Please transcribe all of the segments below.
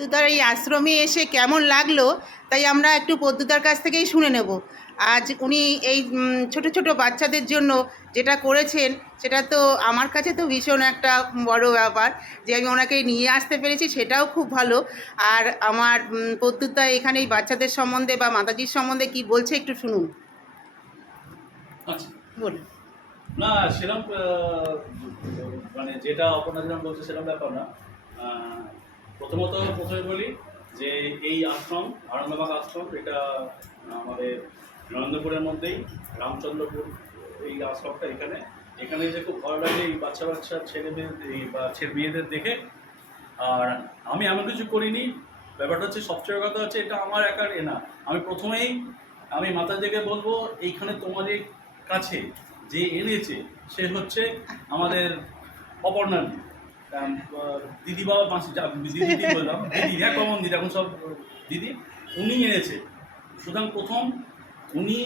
পদ্মুদার এই আশ্রমে এসে কেমন লাগলো তাই আমরা একটু পদ্মুদার কাছ থেকেই শুনে নেব। আজ উনি এই ছোট ছোট বাচ্চাদের জন্য যেটা করেছেন সেটা তো আমার কাছে তো ভীষণ একটা বড় ব্যাপার যে আমি ওনাকে নিয়ে আসতে পেরেছি, সেটাও খুব ভালো। আর আমার পদ্মুদা এখানে এই বাচ্চাদের সম্বন্ধে বা মাতাজির সম্বন্ধে কি বলছে একটু শুনুন। আচ্ছা, বলুন। না সেরকম মানে যেটা অপর্ণা বলছে সেরকম ব্যাপার না। প্রথমে বলি যে এই আশ্রম আনন্দবাগ আশ্রম এটা আমাদের নরেন্দ্রপুরের মধ্যেই, রামচন্দ্রপুর এই আশ্রমটা এখানে যে খুব ভালো লাগে এই বাচ্চা ছেলেদের বা মেয়েদের দেখে। আর আমি এমন কিছু করিনি, ব্যাপারটা হচ্ছে সবচেয়ে কথা হচ্ছে এটা আমার একার না। আমি মাতাজিকে বলবো এইখানে তোমাদের কাছে যে এনেছে সে হচ্ছে আমাদের অপর্ণা দিদি বাবা মাসি দিদি বললাম দিদি, হ্যাঁ কমন দিদি, এখন সব দিদি উনি এনেছে। সুতরাং প্রথম উনি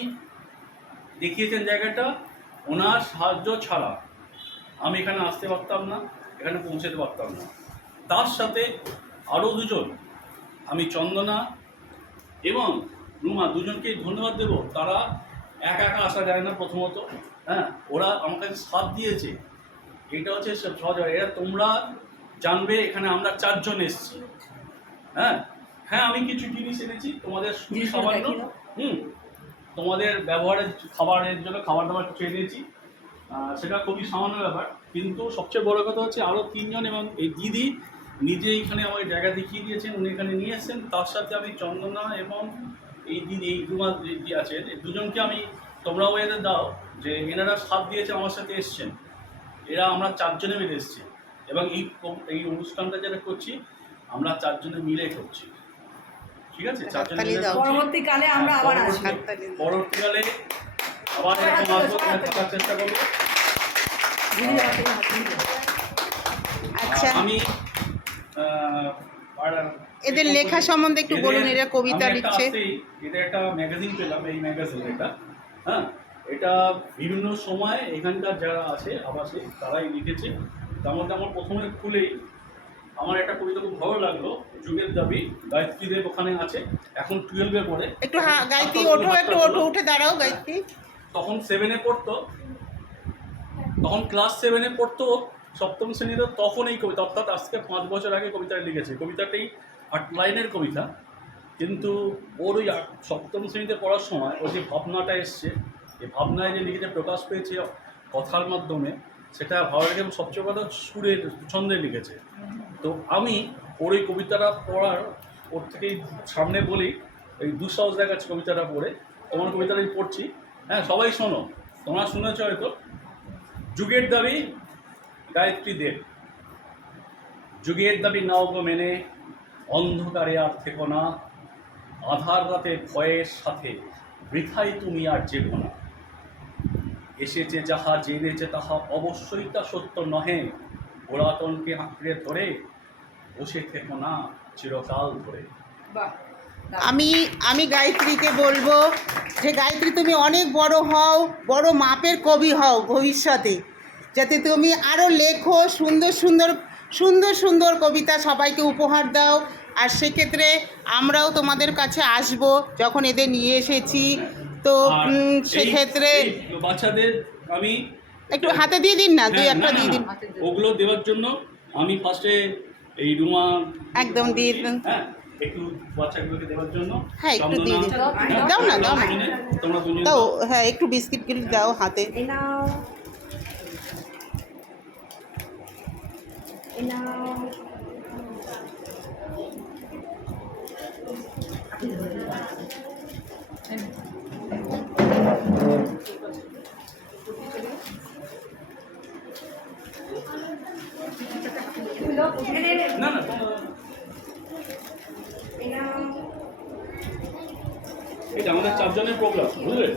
দেখিয়েছেন জায়গাটা, ওনার সাহায্য ছাড়া আমি এখানে আসতে পারতাম না, এখানে পৌঁছতে পারতাম না। তার সাথে আরও দুজন, আমি চন্দনা এবং রুমা, দুজনকেই ধন্যবাদ দেব। তারা একা আসা যায় না প্রথমত, হ্যাঁ ওরা আমাকে সাথ দিয়েছে। এটা হচ্ছে সহজ। এরা তোমরা জানবে এখানে আমরা 4 জন এসেছি। হ্যাঁ আমি কিছু জিনিস এনেছি তোমাদের খুবই সামান্য, তোমাদের ব্যবহারের খাবারের জন্য খাবার দাবার কিছু এনেছি, সেটা খুবই সামান্য ব্যাপার। কিন্তু সবচেয়ে বড় কথা হচ্ছে আরও 3 জন এবং এই দিদি নিজে এখানে আমার জায়গা দেখিয়ে দিয়েছেন, উনি এখানে নিয়ে এসেছেন। তার সাথে আমি চন্দনা এবং এই দিদি, এই দুমাস দিদি আছেন, এই দুজনকে আমি তোমরাও এদের দাও যে এনারা সাথ দিয়েছে, আমার সাথে এসছেন। এরা আমরা 4 জনে মিলে এসেছি এবং এই অনুষ্ঠানটা যেটা করছি আমরা 4 জনে মিলে করছি। ঠিক আছে, 4 জনে মিলে পরবর্তীকালে আমরা আবার আসবো, পরবর্তীকালে আবার এরকম আসবো, থাকার চেষ্টা করবো। আচ্ছা, আমি এদের লেখা সম্বন্ধে একটু বলুন। এরা কবিতা লিখছে, এদের একটা ম্যাগাজিন পেলাম, এই ম্যাগাজিন এটা, হ্যাঁ এটা বিভিন্ন সময় এখানকার যারা আছে আবাসে তারাই লিখেছে। তার মধ্যে আমার প্রথমে খুলেই আমার একটা কবিতা খুব ভালো লাগলো, যুগের দাবি। গায়ত্রী দেব ওখানে আছে, এখন 12-এ পড়ে। একটু গায়ত্রী ওঠো, একটু উঠে দাঁড়াও। গায়ত্রী তখন 7-এ পড়তো, তখন ক্লাস 7-এ পড়তো, 7ম শ্রেণীতে। তখন এই কবিতা, অর্থাৎ আজকে 5 বছর আগে কবিতাটা লিখেছে। কবিতাটাই 8 লাইনের কবিতা, কিন্তু ওর ওই 7ম শ্রেণীতে পড়ার সময় ওর যে ভাবনাটা এসছে, এই ভাবনায় যে লিখেছে, প্রকাশ পেয়েছে কথার মাধ্যমে, সেটা ভালো লাগে। এবং সবচেয়ে কথা সুরের ছন্দে লিখেছে। তো আমি ওর ওই কবিতাটা পড়ার, ওর থেকেই সামনে বলি, এই দুঃসাহস দেখাচ্ছে কবিতাটা পড়ে। তোমার কবিতাটাই পড়ছি, হ্যাঁ সবাই শোনো, তোমরা শুনেছ হয়তো। যুগের দাবি, গায়ত্রী দেব। যুগের দাবি নাও গো মেনে, অন্ধকারে আর থেকো না, আধার রাতে ভয়ের সাথে বৃথাই তুমি আর যেও না। এসেছে যাহা জেনেছে তাহা অবশ্যই তা সত্য নহে, পুরাতনকে আঁকড়ে ধরে বসে থেকো না চিরকাল ধরে। আমি গায়ত্রীকে বলবো যে গায়ত্রী, তুমি অনেক বড় হও, বড় মাপের কবি হও ভবিষ্যতে, যাতে তুমি আরও লেখো, সুন্দর সুন্দর সুন্দর সুন্দর কবিতা সবাইকে উপহার দাও। আর সেক্ষেত্রে আমরাও তোমাদের কাছে আসব যখন এদের নিয়ে এসেছি। তো সেক্ষেত্রে বাচ্চাদের আমি একটু হাতে দিয়ে দিন না, দুই একটা দিয়ে দিন। ওগুলো দেওয়ার জন্য আমি ফার্স্টে এই রুমা একদম দিয়ে দিন। হ্যাঁ একটু বাচ্চাগুলোকে দেওয়ার জন্য, হ্যাঁ একটু দিয়ে দিন। দাও না তোমরা দুজন দাও, হ্যাঁ একটু বিস্কিটগুলো দাও হাতে। না এটা আমাদের 4 জনের প্রোগ্রাম, বুঝলে?